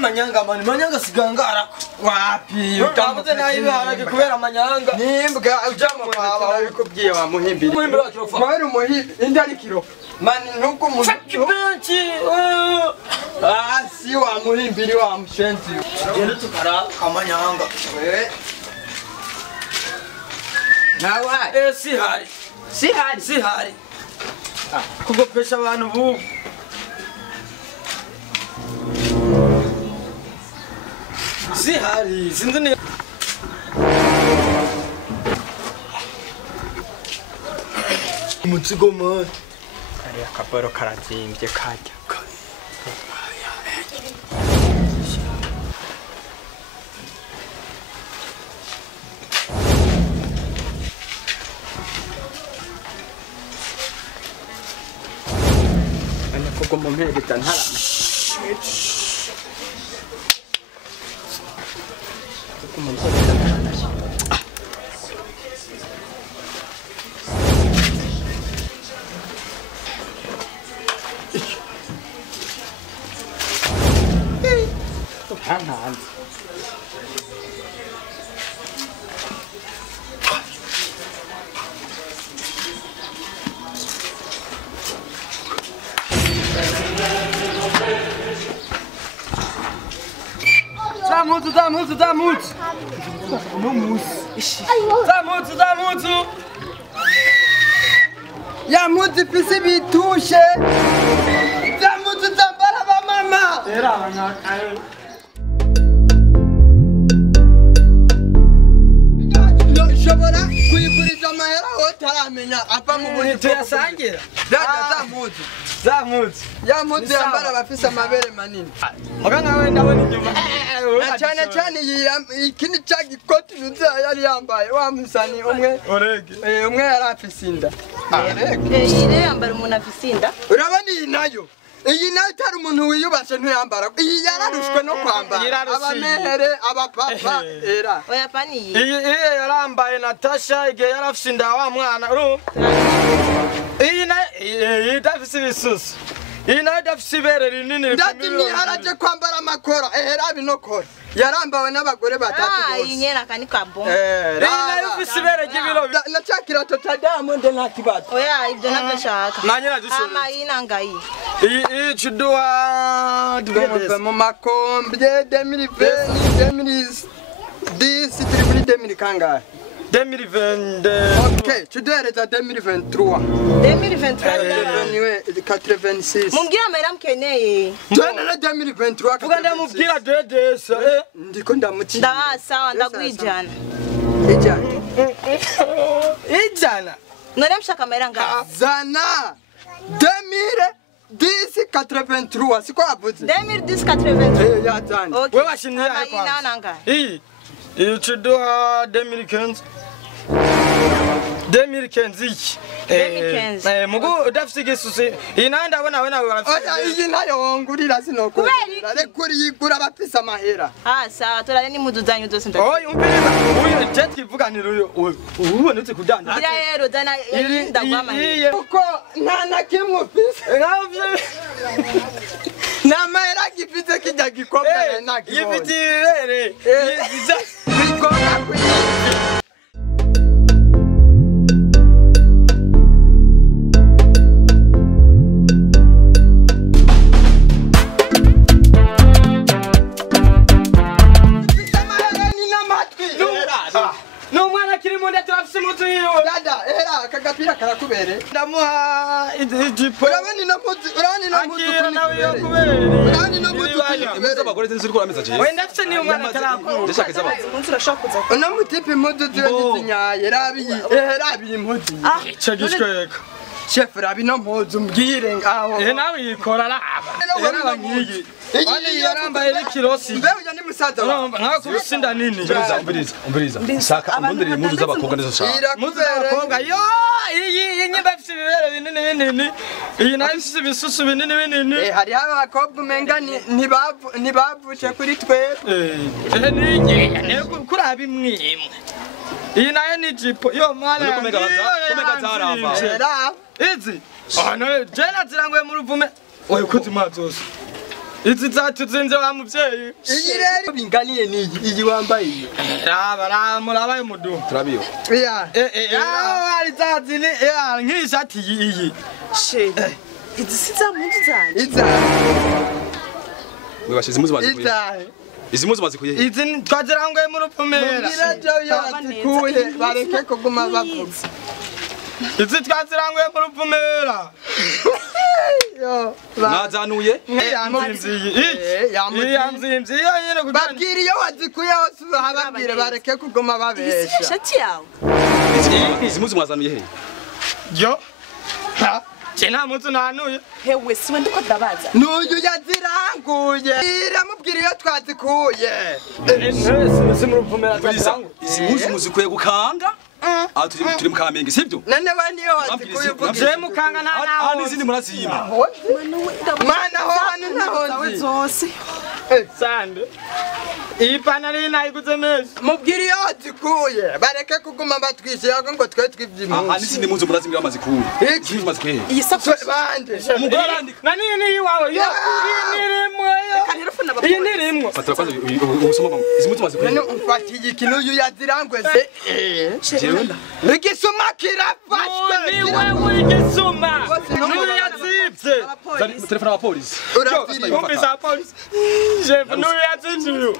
manyanga mani manyanga sigangara wapi utamuze nayo ibiharage kubera amanyanga nimbwa ujama kwaba wabikubwiye wa muhimbiri muhimbiri wa kirofa mwari umuhimbiri indi ari kirofa mani nuko mu benshi si wa muhimbiri wa mushenzi genda tukara amanyanga nawe si hari kugopesha abantu bubu si hari sinzi ni umutsigo man ari akabaro karazimbye kajya kuko mu mpege tantarama kuko mu mpege tantarama hanze Zamutu. No musi. Zamutu. Ya muti pisi bitushe. Zamutu zambara ba mama. Era abanyakayo. Shobora kuyiguriza amahera utaramenya apa mu buntu tuyasangira. Zamutu. Ya muti yambara bafise amabere manini. Muganga we ndabona inyuma. Cyane ikindi cyagikoti nuze yari yambaye wa musani umwe. Orege. Umwe yari afise inda. Ire yambara umuntu afise inda. Urabona iyi nayo. Iyi nayo itari umuntu wiyubashe ntuyambara. Iyi yararushwe no kwambara. Abamehere abapapa era. Oya pani iyi. Iyi yarambaye Natasha igihe yarafise inda wa mwana. Iyi nayo idafise ibisusu. Iyi nayo idafise ibere rinini. Ndati miharaje kwambara amakora. Rabi no kora. Yarambawe n'abagore batatu bose. Iyi nyera kani kabomba. Iyi nayo ifise ibere ry'ibiro. Nacakira tota Diamond nta kibazo. Oya ibyo nabyo shaka. Nanyira dusubira. Ama iyi nangayi. Iyi chuduwa Tugomba mu makombye 2020 turi kuri 2000 kangahe 2022. Okay, tudereza 2023. 2023. Niwe 86. Mumbwira amera mkeneye. Twana na 2023. Vuga ndamubwira dedesa. Ndiko ndamuti. Sawa ndagwijana. Ijana. None mshaka amera ngaho. Zana 2083 siko avuze. 2083. Ya zana. Wewe washinira kwanza. Ina nanga. Iyi chuduwa 2015. 2015 mugu udafise igisusi ina ndabona we nawe barafise oya iyi nayo ngurira sinokora rekuri yigura bafise amahera sawa turare ni mudu zanyu zose ndakora oya umpiriza uyu jet kivuganira uyu ubonetse kudanda ira rero dana ndagwa amahera uko nta na kimwe ufise na mahera gifite kijya gikombe na gifite ibere yiza bigomba kagapira karakubere ndamuha ijipo urabani no muzi Imeza abagore ziri ko ameza je. Wenda tse ni umwana tarakuru. Ndashaka zaba. umunsi urashokuza uno mutipe impuzu ziwe n'izinyaye rabi impuzu Ico gishweka chef rabi no mpuzu mbwire ngaho nawe yikora raba ngiyi Ani yarambaye ikirosi mbe uja ni musaza nka kubisinda nini Umbiriza. Saka ambondere impuzu z'abakobwa nizo shaka. muze abakobwa yo iyi nyimba ifite ibibere binini iyi nayo ifite ibisusu binini hari abakobwa umenga ntibavuce kuri twebwe ni kuraba imwimwe iyi nayo ni jipo yo mwana kumega zarava izi nawe jena zirangoye mu ruvume oya ukoze imana zose izi zatuzinze wa muvyeyi iyi rero binganiye n'iyi wambaye raba murabaye mudu turabiyo ari zazini nk'ishati iyi she izi siza munzu zanje iza mwibashize muzi bazi kuye iza izi muzi bazi kuye izi twazirangoye mu rupfumera mubwira jo yazikuye bareke kuguma bavuga izi twazirangoye mu rupfumera yo mwazanuye yanzimzi iyo nyine babwira iyo wazikuye hose uhababwire bareke kuguma babesha shati yawe izi muzi mwazanuye he yo nta munsi nanuye hewe siwe ndiko ndabaza n'uyu yaziranguye iramubwira iyo twazikuye si mu rupfumera izi muzi muzikuye gukanga aha turi mu Kamenge sibyo none we niyo wazikuye je mukanga nta naho n'izindi murazima mana ho hano naho nzi zose sande iyi panari inayiguze meza mubwira iyo wazikuye bareke kuguma batwishyira ngo twe twivye aha n'izindi muzi murazima bamaze kuye iki izi muzi kuye iyi sakoshi bande umugore arandika na nini iwawe yo nirimwe kanira funa iyi nirimwe fatira kwanza umusoma izi muzi bazi kuye none umfatiye ikintu uyu yazirangweze jewe igisuma kirafashwe ni wewe igisuma n'uyu yazibye telefone abapolisi umvise abapolisi jefu n'uyu yazibye uyu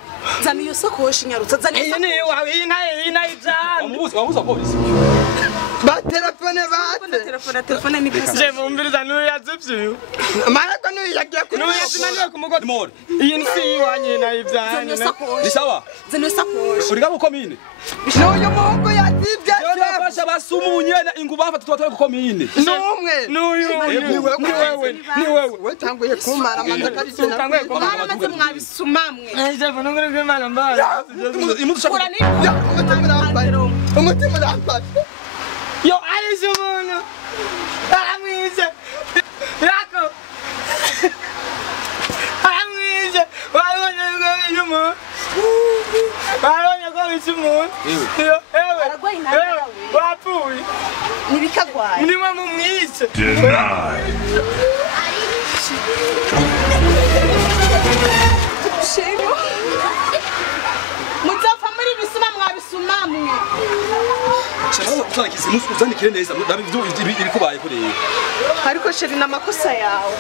zana iyo sakoshi nyarutsa zana iyi ni iwawe iyi nayijana wamubuza abapolisi batelefone bate telefone ni kasa jefu umviriza n'uyu yazibye uyu marako n'uyu yagiye kuri n'uyu yazinaniwe ku mugoti nimore iyi si iwanyu zana nayibyanye iyo sakoshi ni sawa zana iyo sakoshi uri gabo komine n'uyu muhungu yazibye bafasha basumu nyene inguba bafata twatwe ku komine n'umwe n'uyu ni wewe we tanguye kumara amataka ari cyo utanguye kumara maze mwabisumamwe jefu n'ungure kw'imana mbara imuzi ushaka kura ni umutima urambaye yo arishe umuntu aramwishe yako aramwishe wabonye ko wishe umuntu wabonye ko wishe umuntu ewe aragwaye intambara ewe we wapfuye nibikagwaye niwe mumwishe shego muzapfa muri bisuma mwabisumamwe Usana kizimuzi uzandikire neza ibikubaye kuri ariko sheri n'amakosa yawe